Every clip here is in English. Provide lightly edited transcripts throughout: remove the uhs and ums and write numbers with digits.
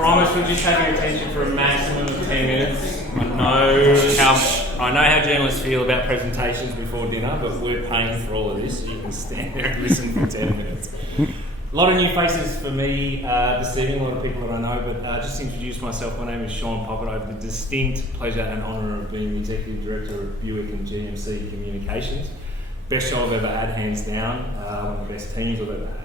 promise we'll just have your attention for a maximum of 10 minutes. I know how journalists feel about presentations before dinner, but we're paying for all of this. You can stand there and listen for 10 minutes. A lot of new faces for me this evening, a lot of people that I know, but just to introduce myself, my name is Sean Poppett. I have the distinct pleasure and honour of being the Executive Director of Buick and GMC Communications. Best show I've ever had, hands down, one of the best teams I've ever had.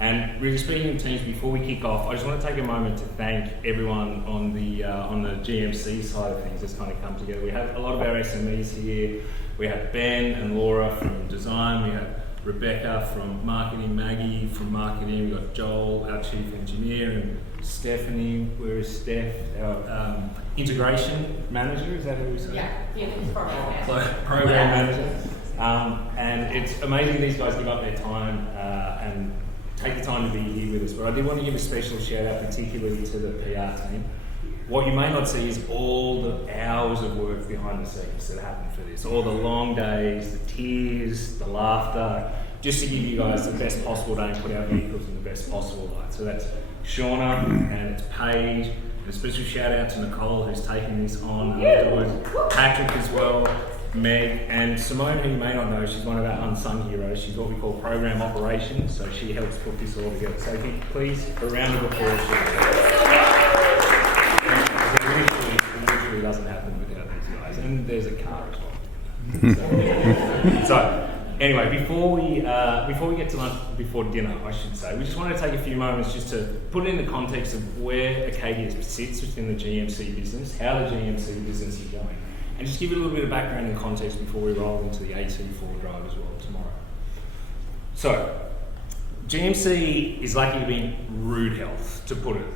And really speaking of teams, before we kick off, I just want to take a moment to thank everyone on the GMC side of things that's kind of come together. We have a lot of our SMEs here. We have Ben and Laura from design. We have Rebecca from marketing, Maggie from marketing. We've got Joel, our chief engineer, and Stephanie, where is Steph, our integration manager, is that who we say? Yeah, program manager. And it's amazing these guys give up their time and take the time to be here with us. But I did want to give a special shout out particularly to the PR team. What you may not see is all the hours of work behind the scenes that happen for this. All the long days, the tears, the laughter, just to give you guys the best possible day and put our vehicles in the best possible light. So that's Shauna and it's Paige. And a special shout out to Nicole who's taking this on afterwards. Patrick as well. Meg and Simone, who you may not know, she's one of our unsung heroes. She's what we call program operations, so she helps put this all together. So if you please, a round of applause for her. It literally doesn't happen without these guys. And there's a car as well. So anyway, before we get to lunch, before dinner, I should say, we just want to take a few moments just to put it in the context of where Acadia sits within the GMC business, how the GMC business is going. And just give you a little bit of background and context before we roll into the AT4 drive as well tomorrow. So, GMC is lucky to be in rude health, to put it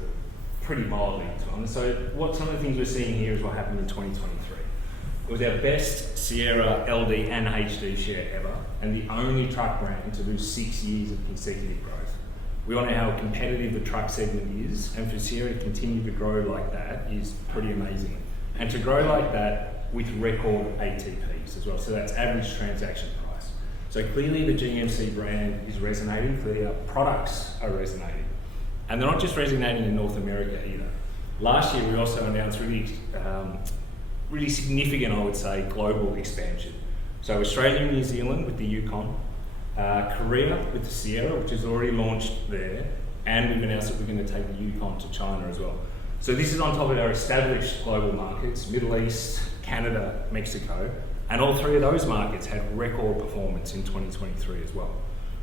pretty mildly. So, what some of the things we're seeing here is what happened in 2023. It was our best Sierra LD and HD share ever, and the only truck brand to do 6 years of consecutive growth. We all know how competitive the truck segment is, and for Sierra to continue to grow like that is pretty amazing. And to grow like that with record ATPs as well, so that's average transaction price. So clearly the GMC brand is resonating, clearly our products are resonating. And they're not just resonating in North America either. Last year we also announced really significant, I would say, global expansion. So Australia and New Zealand with the Yukon, Korea with the Sierra, which is already launched there, and we've announced that we're going to take the Yukon to China as well. So this is on top of our established global markets, Middle East, Canada, Mexico, and all three of those markets had record performance in 2023 as well.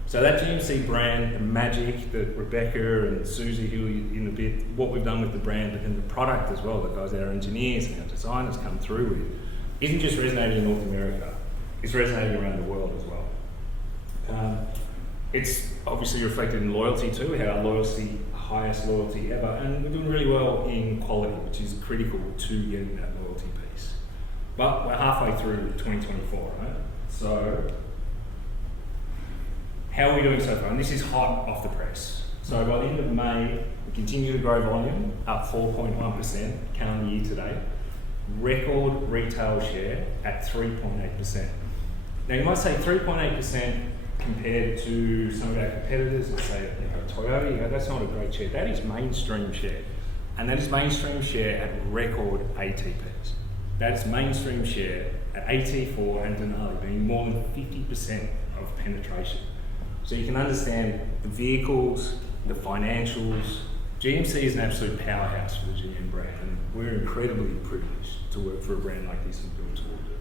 So that GMC brand, the magic that Rebecca and Susie, who in a bit, what we've done with the brand, but then the product as well, that guys, our engineers and our designers come through with, isn't just resonating in North America, it's resonating around the world as well. It's obviously reflected in loyalty too. We had our loyalty, highest loyalty ever, and we're doing really well in quality, which is critical to getting that loyalty piece. But we're halfway through 2024, right? So, how are we doing so far? And this is hot off the press. So by the end of May, we continue to grow volume, up 4.1% calendar year to date. Record retail share at 3.8%. Now you might say 3.8% compared to some of our competitors, let's say Toyota, that's not a great share. That is mainstream share. And that is mainstream share at record ATPs. That is mainstream share at AT4 and Denali being more than 50% of penetration. So you can understand the vehicles, the financials. GMC is an absolute powerhouse for the GM brand, and we're incredibly privileged to work for a brand like this and build towards it.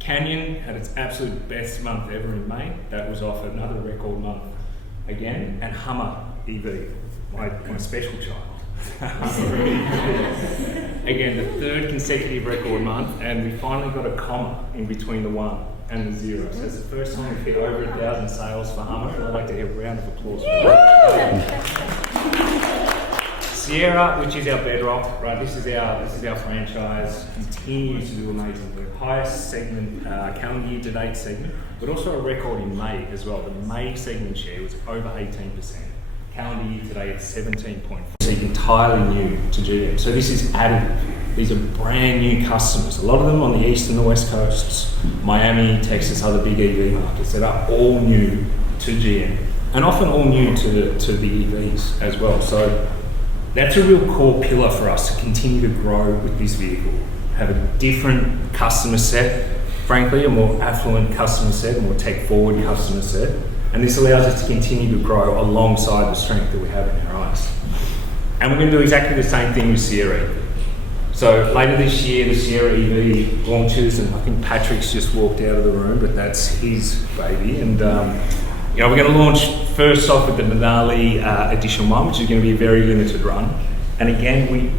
Canyon had its absolute best month ever in May. That was off another record month again. And Hummer EV, my special child. Again, the third consecutive record month, and we finally got a comma in between the 1 and the 0. So it's the first time we've hit over 1,000 sales for Hummer, and I'd like to hear a round of applause for that. Sierra, which is our bedrock, right? This is our franchise, continues to do amazing work. Highest segment, calendar year to date segment, but also a record in May as well. The May segment share was over 18%. Calendar year today it's 17.4%. So entirely new to GM. So this is additive. These are brand new customers. A lot of them on the east and the west coasts, Miami, Texas, other big EV markets that are all new to GM, and often all new to the EVs as well. So That's a real core pillar for us to continue to grow with this vehicle. Have a different customer set, frankly, a more affluent customer set, a more tech-forward customer set. And this allows us to continue to grow alongside the strength that we have in our ICE. And we're going to do exactly the same thing with Sierra EV. So later this year, the Sierra EV launches, and I think Patrick's just walked out of the room, but that's his baby. And we're going to launch first off with the Denali Edition 1, which is going to be a very limited run. And again, we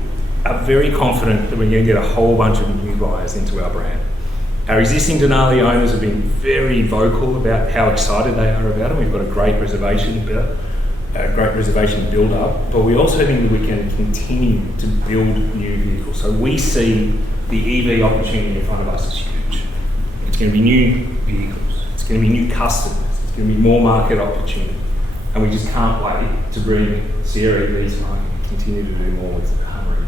are very confident that we're going to get a whole bunch of new buyers into our brand. Our existing Denali owners have been very vocal about how excited they are about it. We've got a great reservation build up, but we also think that we can continue to build new vehicles. So we see the EV opportunity in front of us as huge. It's going to be new vehicles, it's going to be new customers, it's going to be more market opportunity, and we just can't wait to bring Sierra EV to market and continue to do more with the Hummer